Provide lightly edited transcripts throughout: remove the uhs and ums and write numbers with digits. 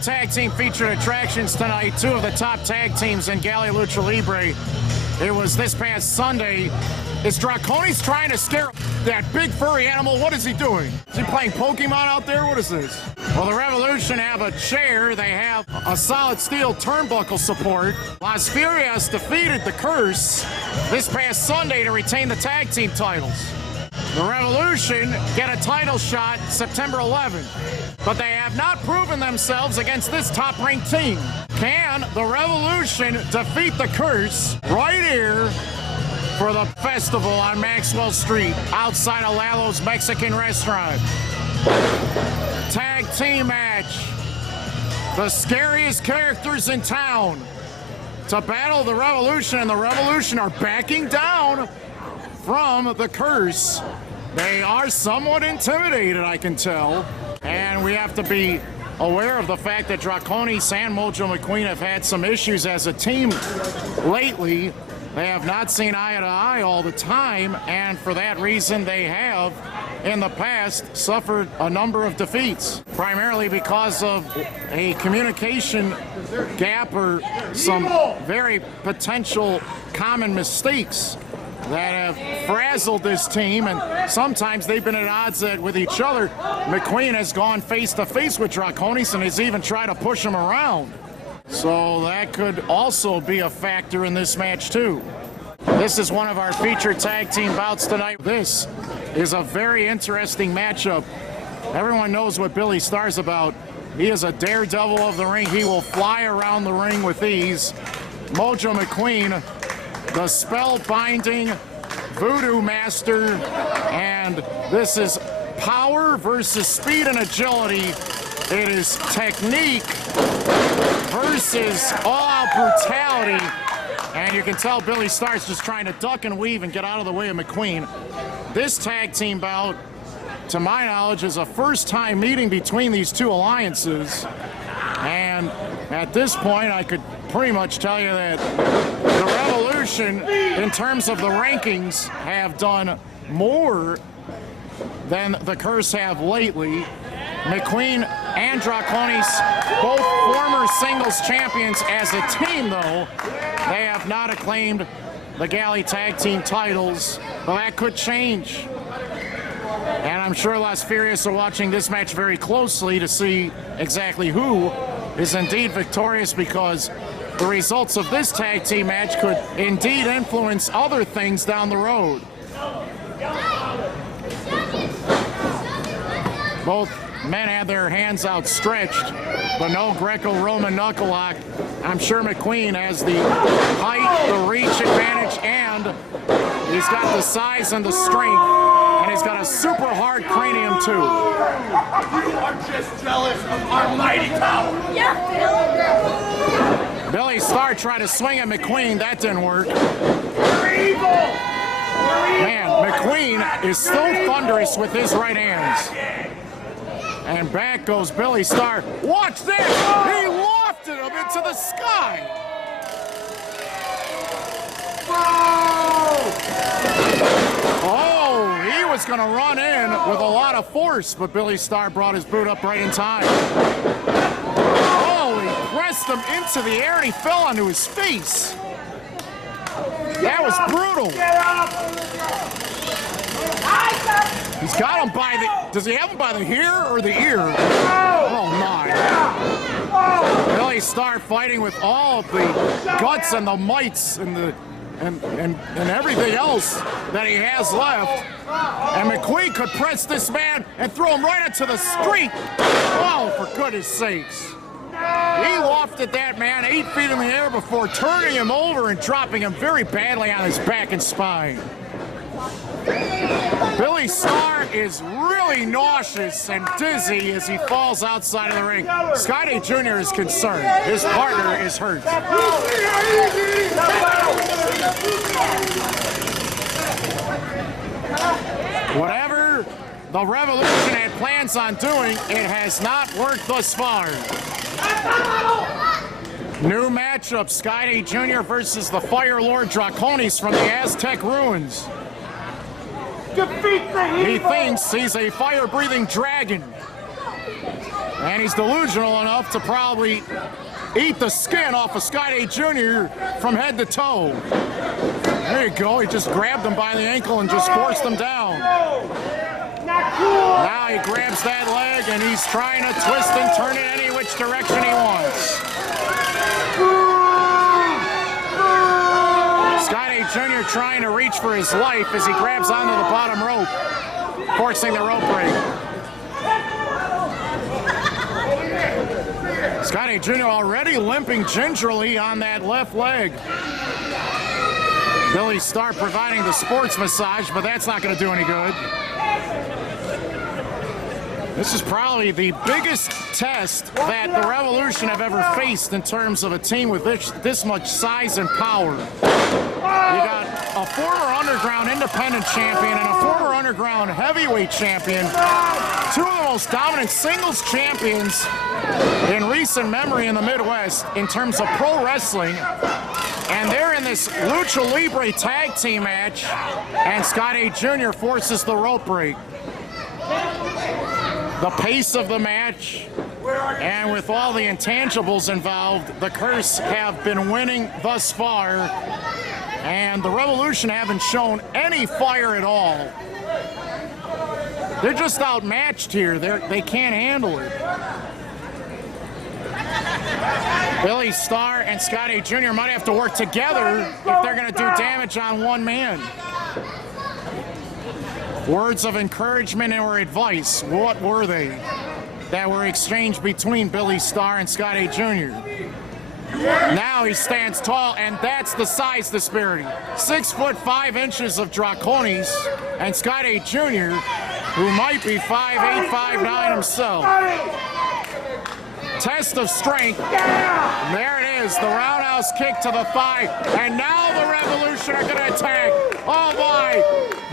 tag team featured attractions tonight. Two of the top tag teams in GALLI Lucha Libre. It was this past Sunday. Is Draconis trying to scare that big furry animal? What is he doing? Is he playing Pokemon out there? What is this? Well, the Revolution have a chair. They have a solid steel turnbuckle support. Las Furias defeated the Curse this past Sunday to retain the tag team titles. The Revolution get a title shot September 11th, but they have not proven themselves against this top-ranked team. Can the Revolution defeat the Curse right here for the festival on Maxwell Street outside of Lalos Mexican Restaurant? Tag team match. The scariest characters in town to battle the Revolution, and the Revolution are backing down from the Curse. They are somewhat intimidated, I can tell. And we have to be aware of the fact that Draconis and Mojo McQueen have had some issues as a team lately. They have not seen eye to eye all the time, and for that reason they have, in the past, suffered a number of defeats, primarily because of a communication gap or some very potential common mistakes that have frazzled this team, and sometimes they've been at odds with each other. McQueen has gone face-to-face with Draconis and has even tried to push him around. So that could also be a factor in this match, too. This is one of our featured tag team bouts tonight. This is a very interesting matchup. Everyone knows what Billy Starr's about. He is a daredevil of the ring. He will fly around the ring with ease. Mojo McQueen, the spell-binding voodoo master, and this is power versus speed and agility. It is technique versus all-out brutality, and you can tell Billy Starr's just trying to duck and weave and get out of the way of McQueen. This tag team bout, to my knowledge, is a first-time meeting between these two alliances, and at this point I could pretty much tell you that the Revolution, in terms of the rankings, have done more than the Curse have lately. McQueen and Draconis, both former singles champions as a team, though. They have not acclaimed the GALLI tag team titles, but that could change. And I'm sure Las Furias are watching this match very closely to see exactly who is indeed victorious, because the results of this tag team match could indeed influence other things down the road. Both men had their hands outstretched, but no Greco-Roman knuckle lock. I'm sure McQueen has the height, the reach advantage, and he's got the size and the strength, and he's got a super hard cranium too. You are just jealous of our mighty power. Yeah, Billy Starr tried to swing at McQueen. That didn't work. You're evil. Man, McQueen is so thunderous with his right hands. And back goes Billy Starr. Watch this! He lofted him into the sky! Oh, he was gonna run in with a lot of force, but Billy Starr brought his boot up right in time. Oh, he pressed him into the air and he fell onto his face. That was brutal. He's got him by the, does he have him by the hair or the ear? Oh my. Billy Starr fighting with all of the guts and the mites and the and everything else that he has left. And McQueen could press this man and throw him right into the street. Oh, for goodness sakes. He lofted that man 8 feet in the air before turning him over and dropping him very badly on his back and spine. Billy Starr is really nauseous and dizzy as he falls outside of the ring. Skayde Jr. is concerned. His partner is hurt. Whatever the Revolution had plans on doing, it has not worked thus far. New matchup, Skayde Jr. versus the Firelord Draconis from the Aztec ruins. Defeat the evil. He thinks he's a fire-breathing dragon. And he's delusional enough to probably eat the skin off of Skayde Jr. from head to toe. There you go. He just grabbed him by the ankle and just forced him down. Now he grabs that leg and he's trying to twist and turn it any which direction he wants. Skayde Jr. trying to reach for his life as he grabs onto the bottom rope, forcing the rope break. Skayde Jr. already limping gingerly on that left leg. Billy Starr providing the sports massage, but that's not going to do any good. This is probably the biggest test that the Revolution have ever faced in terms of a team with this much size and power. You got a former Underground Independent Champion and a former Underground Heavyweight Champion, two of the most dominant singles champions in recent memory in the Midwest in terms of pro wrestling. And they're in this Lucha Libre tag team match, and Skayde Jr. forces the rope break. The pace of the match, and with all the intangibles involved, the Curse have been winning thus far, and the Revolution haven't shown any fire at all. They're just outmatched here. They can't handle it. Billy Starr and Skayde Jr. might have to work together if they're going to do damage on one man. Words of encouragement or advice, what were they that were exchanged between Billy Starr and Skayde Jr.? Now he stands tall, and that's the size disparity. 6'5" of Draconis and Skayde Jr., who might be 5'8", 5'9" himself. Test of strength. There it is, the roundhouse kick to the thigh, and now the Revolution are going to attack. Oh my!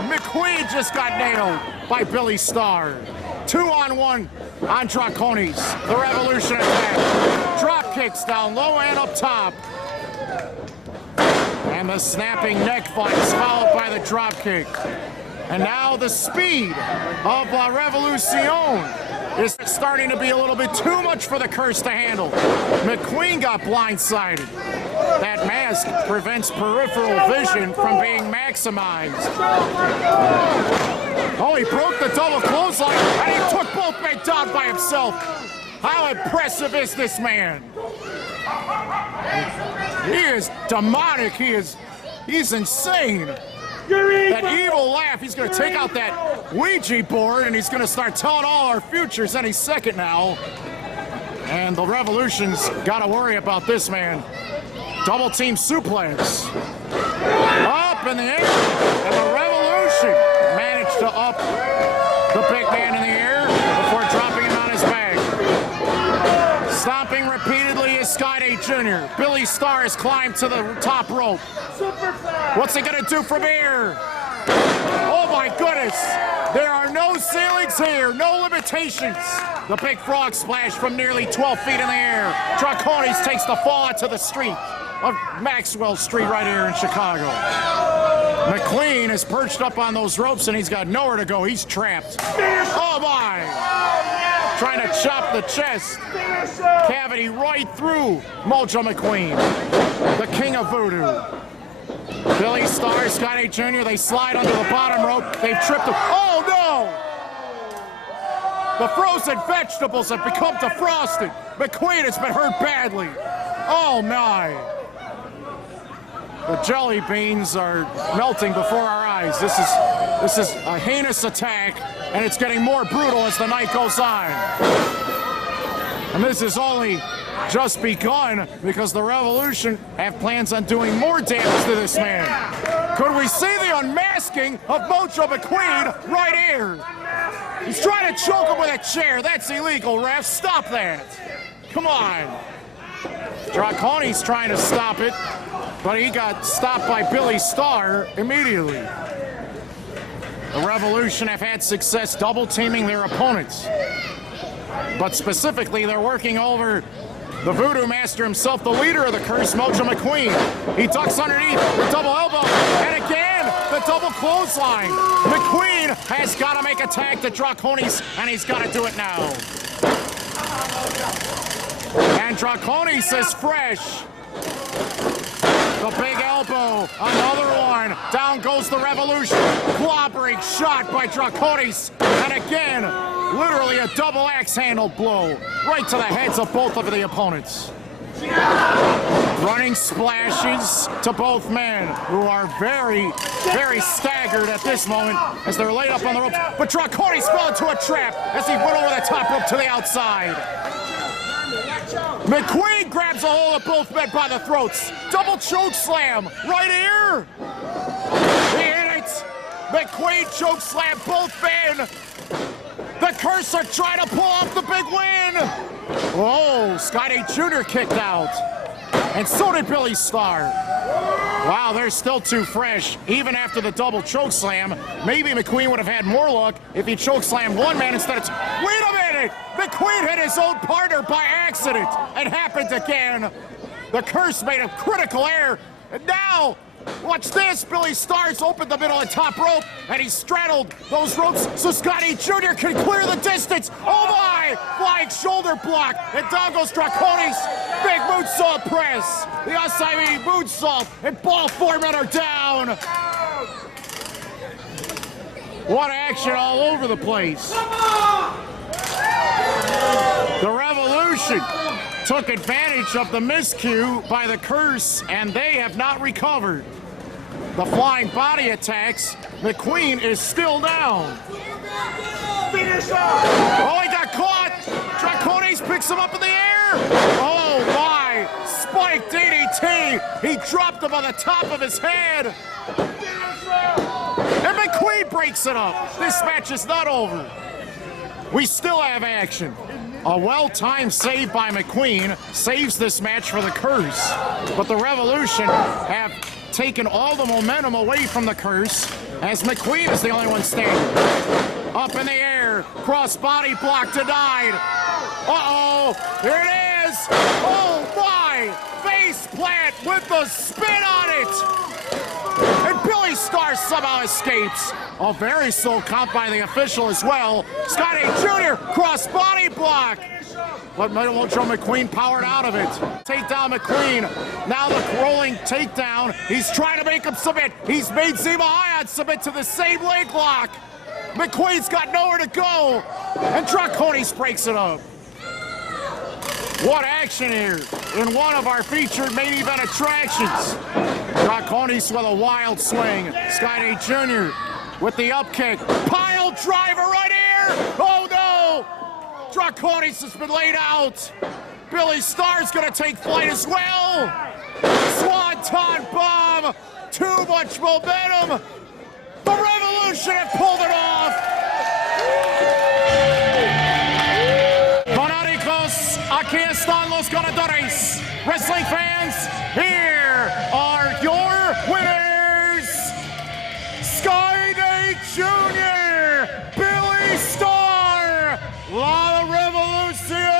McQueen just got nailed by Billy Starr. 2-on-1 on Draconis. The Revolution attack. Drop kicks down low and up top. And the snapping neck fights followed by the drop kick. And now the speed of Revolucion is starting to be a little bit too much for the Curse to handle. McQueen got blindsided. That mask prevents peripheral vision from being maximized. Oh, he broke the double clothesline, and he took both men down by himself. How impressive is this man? He is demonic. He's insane. That evil laugh, he's going to take out that Ouija board and he's going to start telling all our futures any second now. And the Revolution's got to worry about this man. Double team suplex. Up in the air, and the Revolution managed to up the big man in the air before dropping him on his back. Stomping repeatedly is Skayde Jr. Billy Starr has climbed to the top rope. What's he gonna do from here? Oh my goodness! There are no ceilings here, no limitations. The big frog splash from nearly 12 feet in the air. Draconis takes the fall onto the street of Maxwell Street right here in Chicago. McQueen is perched up on those ropes and he's got nowhere to go. He's trapped. Oh my! Trying to chop the chest cavity right through Mojo McQueen, the king of voodoo. Billy Starr, Skayde Jr., they slide under the bottom rope. They've tripped him. Oh no! The frozen vegetables have become defrosted. McQueen has been hurt badly. Oh my! The jelly beans are melting before our eyes. This is a heinous attack, and it's getting more brutal as the night goes on. And this is only just begun because the Revolution have plans on doing more damage to this man. Could we see the unmasking of Mojo McQueen right here? He's trying to choke him with a chair. That's illegal, ref. Stop that. Come on. Draconis trying to stop it, but he got stopped by Billy Starr immediately. The Revolution have had success double teaming their opponents. But specifically, they're working over the Voodoo Master himself, the leader of the Curse, Mojo McQueen. He ducks underneath the double elbow, and again, the double clothesline. McQueen has got to make a tag to Draconis, and he's got to do it now. And Draconis is fresh. The big elbow, another one. Down goes the Revolution. Clobbering shot by Draconis. And again, literally a double axe handle blow right to the heads of both of the opponents. Running splashes to both men, who are very, very staggered at this moment as they're laid up on the ropes. But Draconis fell into a trap as he went over the top rope to the outside. McQueen grabs a hold of both men by the throats. Double choke slam right here. He hit it. McQueen choke slam both men. The Cursor trying to pull off the big win. Oh, Skayde Jr. kicked out. And so did Billy Starr. Wow, they're still too fresh. Even after the double choke slam, maybe McQueen would have had more luck if he choke slammed one man instead of... Wait a minute! McQueen hit his own partner by accident. It happened again. The curse made a critical error. And now, watch this. Billy Starr's opened the middle and top rope, and he straddled those ropes so Skayde Jr. can clear the distance. Oh my! Flying shoulder block, and down goes Draconis. Big moonsault press. The Acai moonsault, and ball four men are down. What action all over the place. The Revolution took advantage of the miscue by the Curse, and they have not recovered. The flying body attacks. McQueen is still down. Finish up! Oh, he got caught! Draconis picks him up in the air! Oh my! Spike DDT! He dropped him on the top of his head! And McQueen breaks it up! This match is not over. We still have action. A well-timed save by McQueen saves this match for the Curse. But the Revolution have taken all the momentum away from the Curse, as McQueen is the only one standing. Up in the air, cross-body block denied. Uh-oh, here it is. Oh my, face plant with the spin on it. And Billy Starr somehow escapes. A very slow count by the official as well. Skayde Jr. cross-body block. But Mojo McQueen powered out of it. Takedown McQueen. Now the rolling takedown. He's trying to make him submit. He's made Zima Ion submit to the same leg lock. McQueen's got nowhere to go. And Draconis breaks it up. What action here in one of our featured main event attractions. Draconis with a wild swing. Skayde Jr. with the up kick. Pile driver right here. Oh no! Draconis has been laid out. Billy Starr's gonna take flight as well. Swanton bomb. Too much momentum. The Revolution have pulled it off. Fanáticos, aquí están los ganadores. Wrestling fans, here are your winners. Skayde Jr., Billy Starr, La Revolucion.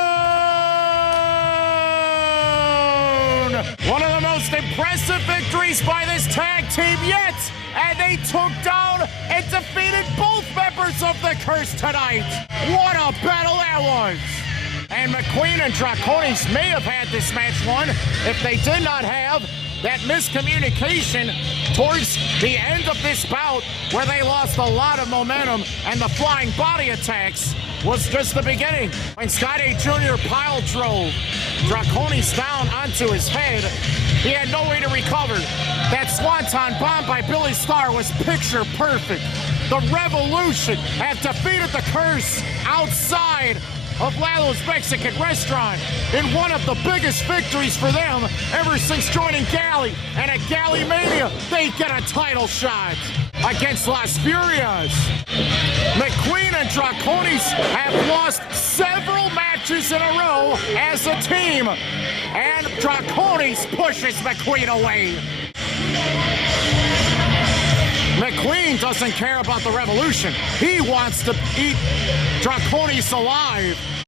One of the most impressive victories by this tag team yet, and they took down and defeated both members of the Curse tonight. What a battle that was. And McQueen and Draconis may have had this match won if they did not have that miscommunication towards the end of this bout where they lost a lot of momentum, and the flying body attacks was just the beginning. When Skayde Jr. pile drove Draconis down onto his head, he had no way to recover. That swanton bomb by Billy Starr was picture perfect. The Revolution have defeated the Curse outside of Lalos Mexican Restaurant in one of the biggest victories for them ever since joining GALLI. And at GALLI Mania, they get a title shot against Las Furias. McQueen and Draconis have lost several matches in a row as a team, and Draconis pushes McQueen away. McQueen doesn't care about the Revolution. He wants to eat Draconis alive.